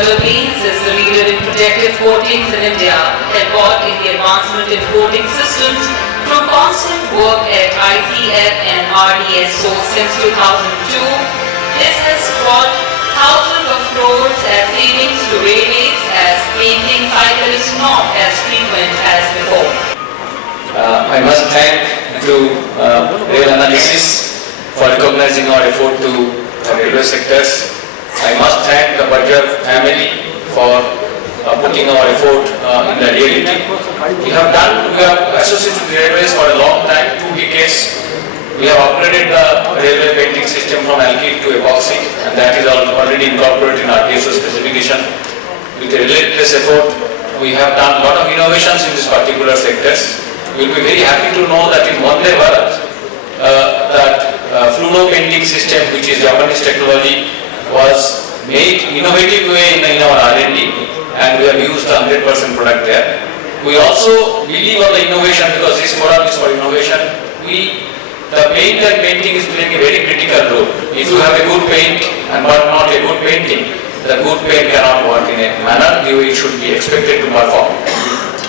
Philippines is the leader in protective coatings in India, helped in the advancement in coating systems through constant work at ICF and RDSO since 2002. This has brought thousands of crores as savings to railways as painting cycle is not as frequent as before. I must thank Rail Analysis for recognizing our effort to the railway sectors. I must thank the Berger family for putting our effort in the reality. We have associated with railways for a long time, 2 decades. We have upgraded the railway painting system from alkyd to epoxy, and that is already incorporated in our DSO specification. With a relentless effort, we have done a lot of innovations in these particular sectors. You will be very happy to know that in Vande Bharat, fluoro painting system, which is Japanese technology, was made innovative way in our R&D, and we have used 100% product there. We also believe on the innovation because this forum is for innovation. The paint and painting is playing a very critical role. If you have a good paint and but not a good painting, the good paint cannot work in a manner it should be expected to perform.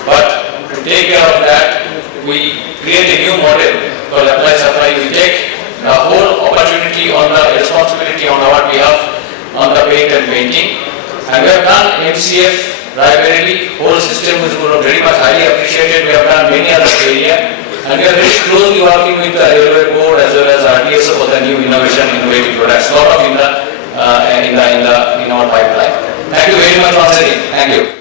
But to take care of that, we create a new model called apply supply. We take the whole opportunity on the responsibility on our behalf on the paint and painting. And we have done MCF, Raebareli, whole system is very much highly appreciated. We have done many other areas. And we are very closely working with the railway board as well as RDSO for the new innovative products. A lot of in our pipeline. Thank you very much once again. Thank you.